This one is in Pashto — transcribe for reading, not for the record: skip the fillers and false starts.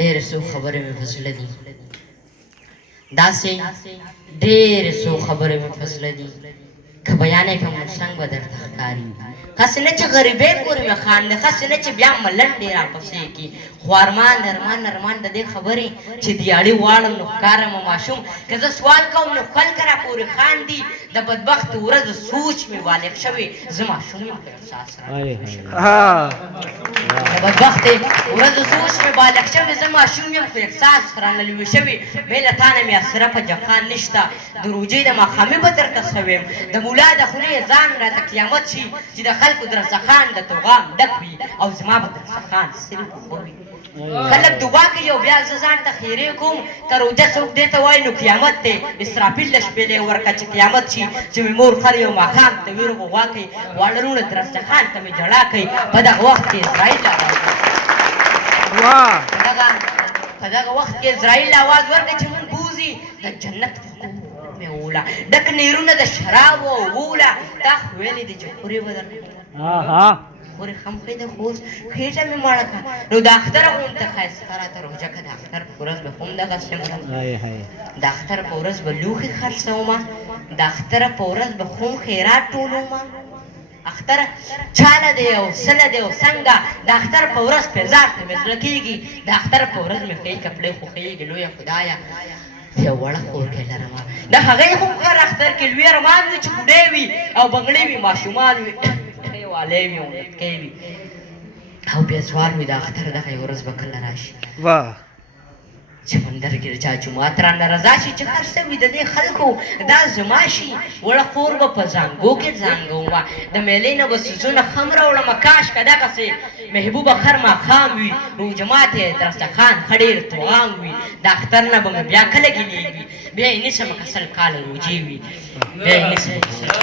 ډېر څو خبرې مې په زړه دي داسې ډېر څو خبرې مې په زړه دي که بیان یې کړم نو څنګ به درته ښکاري هسې نه چې غریبۍ پورې مې خاندي هسې نه چې بیا ملنډې راپسې کړي خو ارمان ارمان د دې خبرې چې دیاړي واړم نو ښکارمه ماشوم که زه سوال کوم نو خلک راپورې خاندي د بدبختو ورځو سوچ مې بالغ شوی زه ماشوم یم په احساس د بدبختې ورځو سوچ مې بالغ شوی زه ماشوم یم خو احساس رانه لوی شوي بې له تا نه مې اسره په جهان نشته د روژې د ماښامي به درته ښه ویم د ملا د خولې ځان راته قیامت شي چې د خلکو درڅخان د توغام ډک وي او زما به درڅخان صرف اوبه وي خلک دعا کوي او بیا زه ځان ته خیرې کوم که روژه څوک دې ته وایي نو قیامت دی اسرافیل له شپېلې ورکړه چې قیامت شي چې مې مور خر یو ماښام ته ویرو غوغا کوي واړه وروڼه درڅخان ته مې ژړا کوي په دغه وخت کې اسرائیل په دغه وخت کې اسرائیل اواز ورکړي چې مونږ بوځي د جنت مې ووله ډک نیرونه د شرابو او ووله دا خو ویلې دي چې خورې به درکړم خورې خمخې ده خو اوس خېټه مې مړه کړه نو د اختر غوندې ښایسته راته روژه که د اختر په ورځ به هم دغسې د اختر په ورځ به لوښي خرڅومه د اختر په ورځ به هم خیرات ټولومه اختر چاله دی او سله دی او څنګه د اختر په ورځ پیزار ته مې زړه کېږي د اختر په ورځ مې ښې کپړې خوښېږي لویه خدایه یو وړه خور کې لرمه د هغې خو هر اختر کې لوی ارمان وي چې بوډۍ وي او بنګړې وي ماشومان وي ښې والې وي او لټکۍ وي او بیا ځوان وي د اختر دغه یو ورځ به کله راشي سمندر کې د چا جومات رانه رضا شي چې هر څه وي د دې خلکو دا زما شي وړه خور به په زانګو کې زانګومه د میلې نه به څیزونه ښه م راوړمه کاش که دغسې محبوبه خر ماښام وي روژه ماتې درستخان ښه ډېر توغام وي د اختر نه به مې بیا کله ګیلې وي بیا یې نیسمه که سل کاله روژې وي بیا یې نیسمه